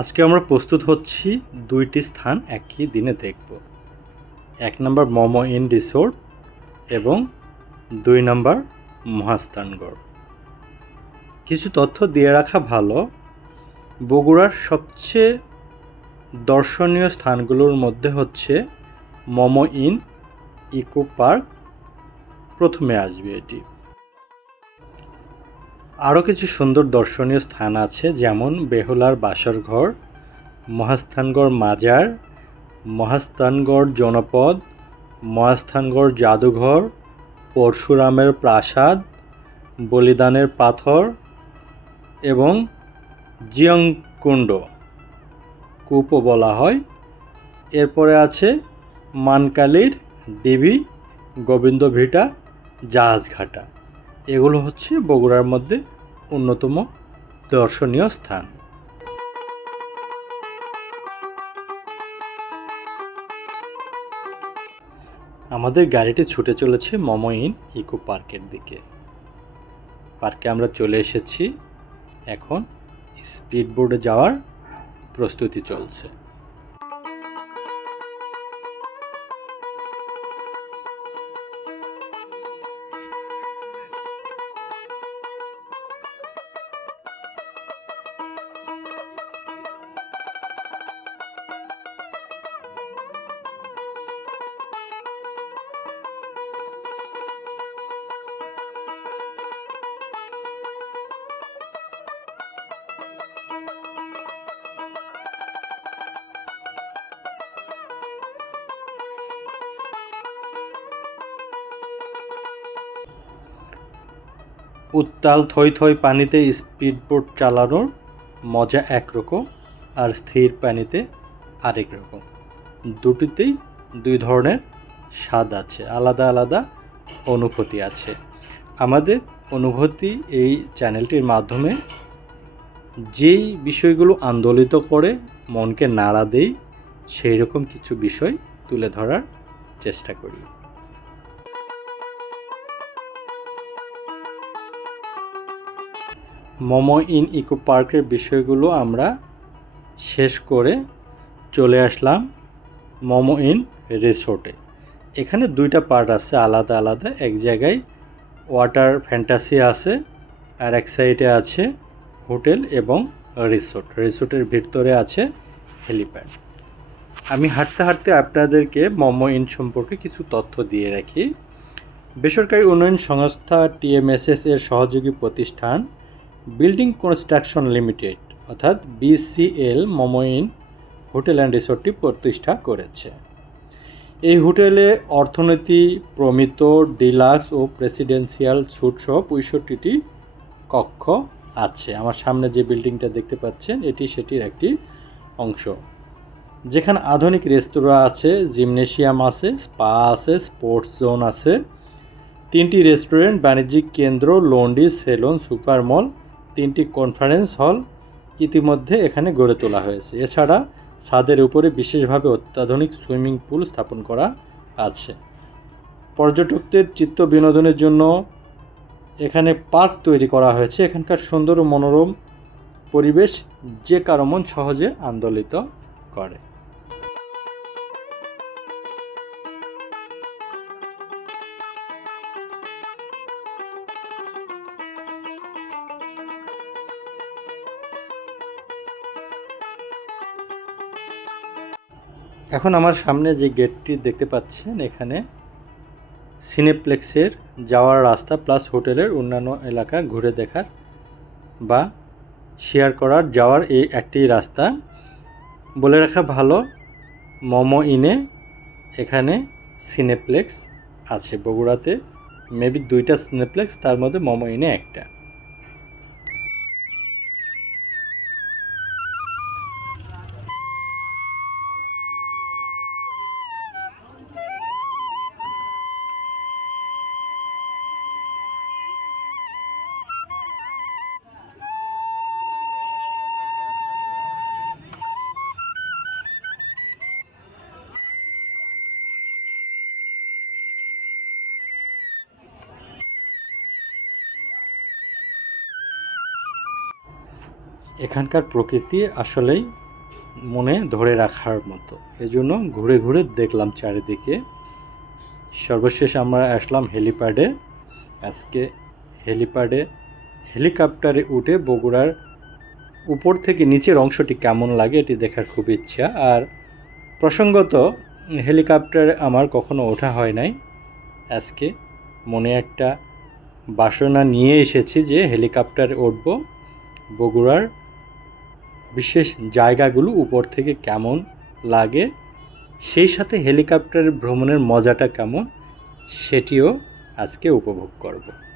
আজকে আমরা প্রস্তুত হচ্ছি দুইটি স্থান একই দিনে দেখব। এক নম্বর মোমো ইন রিসোর্ট এবং দুই নম্বর মহাস্থানগড় কিছু তথ্য দিয়ে রাখা ভালো, বগুড়ার সবচেয়ে দর্শনীয় স্থানগুলোর মধ্যে হচ্ছে মোমো ইন, ইকো পার্ক, প্রথমে আসবে এটি। আরও কিছু সুন্দর দর্শনীয় স্থান আছে, যেমন বেহুলার বাসরঘর মহাস্থানগড় মাজার, মহাস্থানগড় জনপদ, মহাস্থানগড় জাদুঘর, পরশুরামের প্রাসাদ, বলিদানের পাথর এবং জিয়ংকুণ্ড। কূপও বলা হয়। এরপরে আছে মানকালির ডিবি গোবিন্দ ভিটা জাহাজঘাটা। এগুলো হচ্ছে বগুড়ার মধ্যে অন্যতম দর্শনীয় স্থান। আমাদের গাড়িটি ছুটে চলেছে মমইন ইকো পার্কের দিকে। পার্কে আমরা চলে এসেছি। এখন স্পিড বোর্ডে যাওয়ার প্রস্তুতি চলছে। উত্তাল থই থই পানিতে স্পিডবোট চালানোর মজা একরকম আর স্থির পানিতে আরেক রকম। দুটিতেই দুই ধরনের স্বাদ আছে, আলাদা আলাদা অনুভূতি আছে। আমাদের অনুভূতি এই চ্যানেলটির মাধ্যমে যেই বিষয়গুলো আন্দোলিত করে মনকে নাড়া দেই সেই রকম কিছু বিষয় তুলে ধরার চেষ্টা করি। মোমো ইন ইকো পার্কের বিষয়গুলো আমরা শেষ করে চলে আসলাম মোমো ইন রিসোর্টে। এখানে দুইটা পার্ট আছে আলাদা আলাদা। এক জায়গায় ওয়াটার ফ্যান্টাসি আছে আর এক সাইডে আছে হোটেল এবং রিসোর্ট। রিসোর্টের ভিতরে আছে হেলিপ্যাড। আমি হাঁটতে হাঁটতে আপনাদেরকে মোমো ইন সম্পর্কে কিছু তথ্য দিয়ে রাখি। বেসরকারি উন্নয়ন সংস্থা টিএমএসএস এর সহযোগী প্রতিষ্ঠান বিল্ডিং কনস্ট্রাকশন লিমিটেড, অর্থাৎ বিসিএল মমইন হোটেল অ্যান্ড রিসোর্টটি প্রতিষ্ঠা করেছে। এই হোটেলে অর্থনীতি, প্রমিত, ডিলাক্স ও প্রেসিডেন্সিয়াল স্যুট সহ পঁয়ষট্টিটি কক্ষ আছে। আমার সামনে যে বিল্ডিংটা দেখতে পাচ্ছেন, এটি সেটির একটি অংশ। যেখানে আধুনিক রেস্তোরাঁ আছে, জিমনেশিয়াম আছে, স্পা আছে, স্পোর্টস জোন আছে। তিনটি রেস্টুরেন্ট, বাণিজ্যিক কেন্দ্র, লন্ডি, সেলুন, সুপার মল তিনটি কনফারেন্স হল ইতিমধ্যে এখানে গড়ে তোলা হয়েছে। এছাড়া ছাদের উপরে বিশেষভাবে অত্যাধুনিক সুইমিং পুল স্থাপন করা আছে। পর্যটকদের চিত্ত বিনোদনের জন্য এখানে পার্ক তৈরি করা হয়েছে। এখানকার সুন্দর ও মনোরম পরিবেশ যে কারও মন সহজে আন্দোলিত করে। এখন আমার সামনে যে গেটটি দেখতে পাচ্ছেন, এখানে সিনেপ্লেক্সের যাওয়ার রাস্তা প্লাস হোটেলের অন্যান্য এলাকা ঘুরে দেখার বা শেয়ার করার যাওয়ার এই একটি রাস্তা। বলে রাখা ভালো, মোমো ইনে এখানে সিনেপ্লেক্স আছে বগুড়াতে। মেবি দুইটা সিনেপ্লেক্স, তার মধ্যে মোমো ইনে একটা। এখানকার প্রকৃতি আসলেই মনে ধরে রাখার মতো। এজন্য ঘুরে ঘুরে দেখলাম চারিদিকে। সর্বশেষ আমরা আসলাম হেলিপ্যাডে। আজকে হেলিপ্যাডে হেলিকপ্টারে উঠে বগুড়ার উপর থেকে নিচের অংশটি কেমন লাগে এটি দেখার খুব ইচ্ছা। আর প্রসঙ্গত, হেলিকপ্টারে আমার কখনো ওঠা হয় নাই। আজকে মনে একটা বাসনা নিয়ে এসেছি যে হেলিকপ্টারে উঠব বগুড়ার বিশেষ জায়গাগুলো উপর থেকে কেমন লাগে, সেই সাথে হেলিকপ্টারের ভ্রমণের মজাটা কেমন, সেটিও আজকে উপভোগ করব।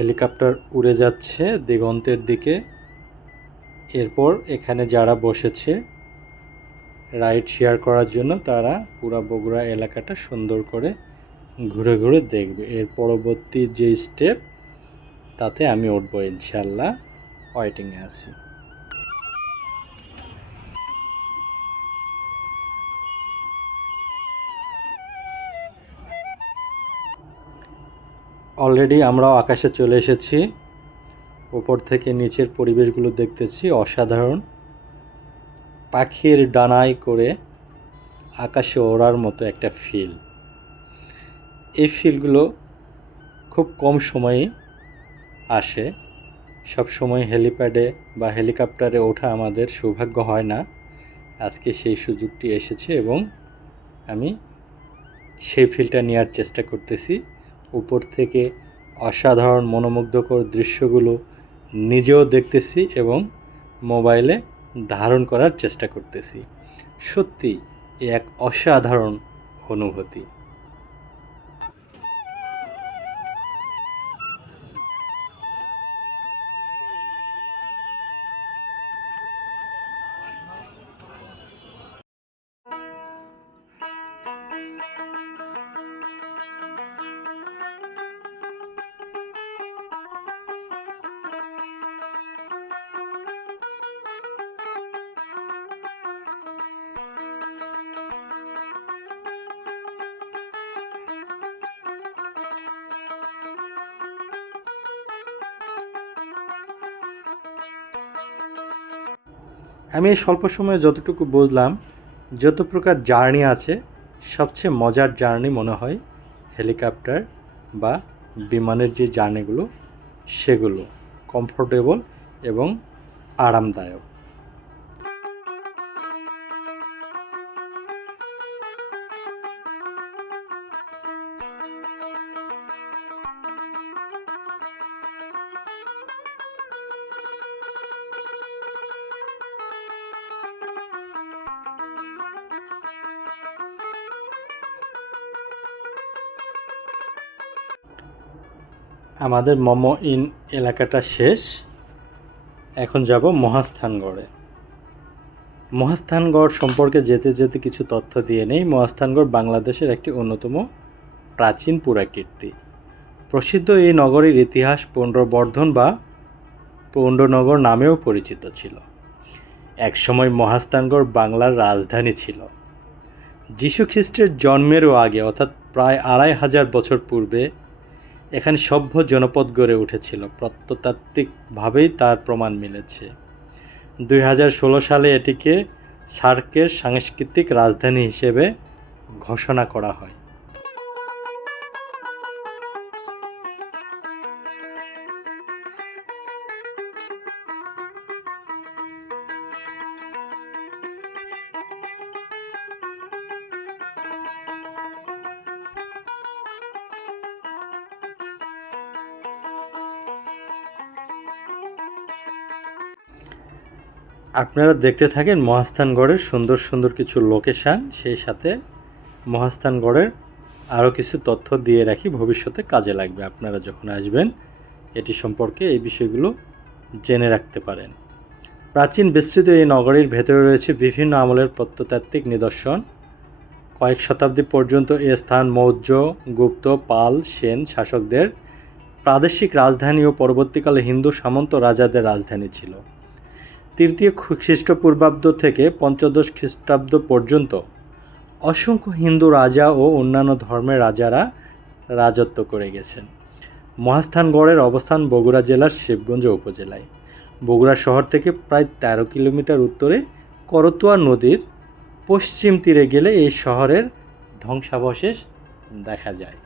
হেলিকপ্টার উড়ে যাচ্ছে দিগন্তের দিকে। এরপর এখানে যারা বসেছে, রাইড শেয়ার করার জন্য তারা পুরা বগুড়া এলাকাটা সুন্দর করে ঘুরে ঘুরে দেখবে। এর পরবর্তী যে স্টেপ তাতে আমি উঠবো ইনশাল্লাহ। ওয়াইটিংয়ে আছি। অলরেডি আমরাও আকাশে চলে এসেছি। উপর থেকে নিচের পরিবেশগুলো দেখতেছি অসাধারণ। পাখির ডানায় করে আকাশে ওড়ার মতো একটা ফিল এই ফিলগুলো খুব কম সময়ে আসে। সব সময় হেলিপ্যাডে বা হেলিকপ্টারে ওঠা আমাদের সৌভাগ্য হয় না। আজকে সেই সুযোগটি এসেছে এবং আমি সেই ফিলটা নেওয়ার চেষ্টা করতেছি। উপর থেকে অসাধারণ মনোমুগ্ধকর দৃশ্যগুলো নিজেও দেখতেছি এবং মোবাইলে ধারণ করার চেষ্টা করতেছি। সত্যি এক অসাধারণ অনুভূতি। আমি এই স্বল্প সময়ে যতটুকু বুঝলাম, যত প্রকার জার্নি আছে, সবচেয়ে মজার জার্নি মনে হয় হেলিকপ্টার বা বিমানের যে জার্নিগুলো, সেগুলো, কমফোর্টেবল এবং আরামদায়ক। আমাদের মোমো ইন এলাকাটা শেষ। এখন যাব মহাস্থানগড়ে। মহাস্থানগড় সম্পর্কে যেতে যেতে কিছু তথ্য দিয়ে নেই। মহাস্থানগড় বাংলাদেশের একটি অন্যতম প্রাচীন পুরাকীর্তি। প্রসিদ্ধ এই নগরীর ইতিহাস পৌণ্ডবর্ধন বা পৌণ্ডনগর নামেও পরিচিত ছিল। একসময় মহাস্থানগড় বাংলার রাজধানী ছিল। যীশু খ্রিস্টের জন্মেরও আগে, অর্থাৎ প্রায় আড়াই হাজার বছর পূর্বে এখানে সভ্য জনপদ গড়ে উঠেছিল। প্রত্নতাত্ত্বিকভাবেই তার প্রমাণ মিলেছে। দুই হাজার ষোলো সালে এটিকে সার্কের সাংস্কৃতিক রাজধানী হিসেবে ঘোষণা করা হয়। আপনারা দেখতে থাকেন মহাস্থানগড়ের সুন্দর সুন্দর কিছু লোকেশান, সেই সাথে মহাস্থানগড়ের আরও কিছু তথ্য দিয়ে রাখি, ভবিষ্যতে কাজে লাগবে আপনারা যখন আসবেন, এটি সম্পর্কে এই বিষয়গুলো জেনে রাখতে পারেন। প্রাচীন বিস্তৃত এই নগরীর ভেতরে রয়েছে বিভিন্ন আমলের প্রত্নতাত্ত্বিক নিদর্শন। কয়েক শতাব্দী পর্যন্ত এ স্থান মৌর্য, গুপ্ত, পাল, সেন শাসকদের প্রাদেশিক রাজধানী ও পরবর্তীকালে হিন্দু সামন্ত রাজাদের রাজধানী ছিল। তৃতীয় খ্রিস্টপূর্বাব্দ থেকে পঞ্চদশ খ্রিস্টাব্দ পর্যন্ত অসংখ্য হিন্দু রাজা ও অন্যান্য ধর্মের রাজারা রাজত্ব করে গেছেন। মহাস্থানগড়ের অবস্থান বগুড়া জেলার শিবগঞ্জ উপজেলায়। বগুড়া শহর থেকে প্রায় তেরো কিলোমিটার উত্তরে করতোয়া নদীর পশ্চিম তীরে গেলে এই শহরের ধ্বংসাবশেষ দেখা যায়।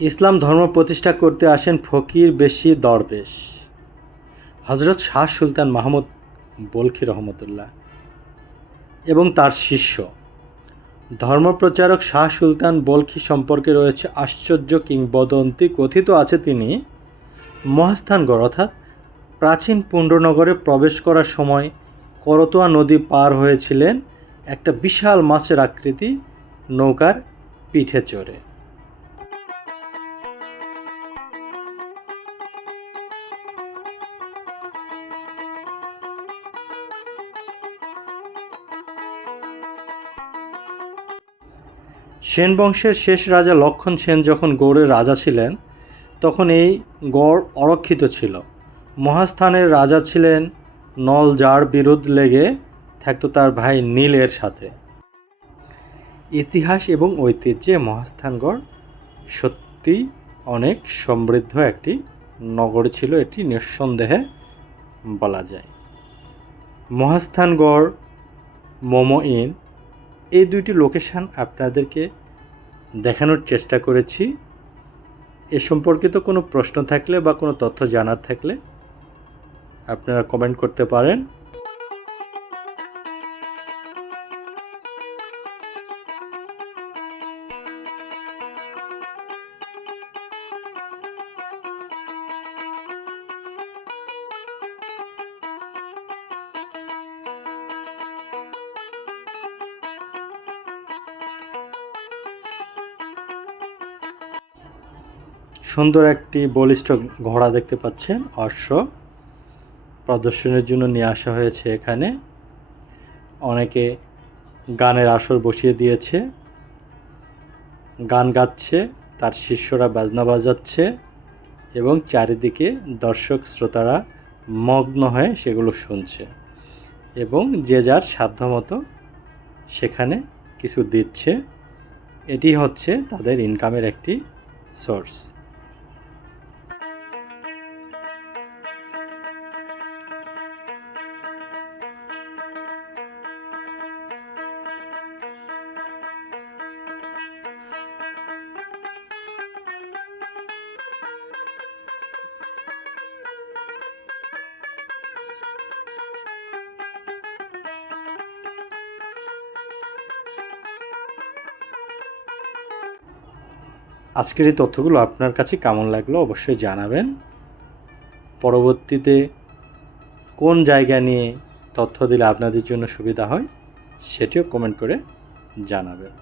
ইসলাম ধর্ম প্রতিষ্ঠা করতে আসেন ফকির বেশি দরবেশ। হজরত শাহ সুলতান মাহমুদ বলখি রহমতুল্লাহ এবং তার শিষ্য। ধর্মপ্রচারক শাহ সুলতান বলখি সম্পর্কে রয়েছে আশ্চর্য কিংবদন্তি। কথিত আছে তিনি মহাস্থানগড় অর্থাৎ প্রাচীন পুণ্ডনগরে প্রবেশ করার সময় করতোয়া নদী পার হয়েছিলেন একটা বিশাল মাছের আকৃতি নৌকার পিঠে চড়ে। সেন বংশের শেষ রাজা লক্ষণ সেন যখন গৌড়ের রাজা ছিলেন, তখন এই গড় অরক্ষিত ছিল। মহাস্থানের রাজা ছিলেন নল যার বিরোধ লেগে থাকতো তার ভাই নীলের সাথে। ইতিহাস এবং ঐতিহ্যে মহাস্থানগড় সত্যি অনেক সমৃদ্ধ একটি নগর ছিল এটি নিঃসন্দেহে বলা যায়। মহাস্থানগড় মোমো ইন এই দুইটি লোকেশান আপনাদেরকে দেখানোর চেষ্টা করেছি। এ সম্পর্কিত কোনো প্রশ্ন থাকলে বা কোনো তথ্য জানার থাকলে আপনারা কমেন্ট করতে পারেন। সুন্দর একটি বলিষ্ঠ ঘোড়া দেখতে পাচ্ছেন, অশ্ব। প্রদর্শনের জন্য নিয়ে আসা হয়েছে এখানে। অনেকে গানের আসর বসিয়ে দিয়েছে। গান গাচ্ছে, তার শিষ্যরা বাজনা বাজাচ্ছে এবং চারিদিকে দর্শক, শ্রোতারা মগ্ন হয়ে সেগুলো শুনছে এবং যে যার সাধ্যমতো সেখানে কিছু দিচ্ছে। এটি হচ্ছে তাদের ইনকামের একটি সোর্স আজকের এই তথ্যগুলো আপনার কাছে কেমন লাগল অবশ্যই জানাবেন। পরবর্তীতে কোন জায়গা নিয়ে তথ্য দিলে আপনাদের জন্য সুবিধা হয়, সেটিও কমেন্ট করে জানাবেন।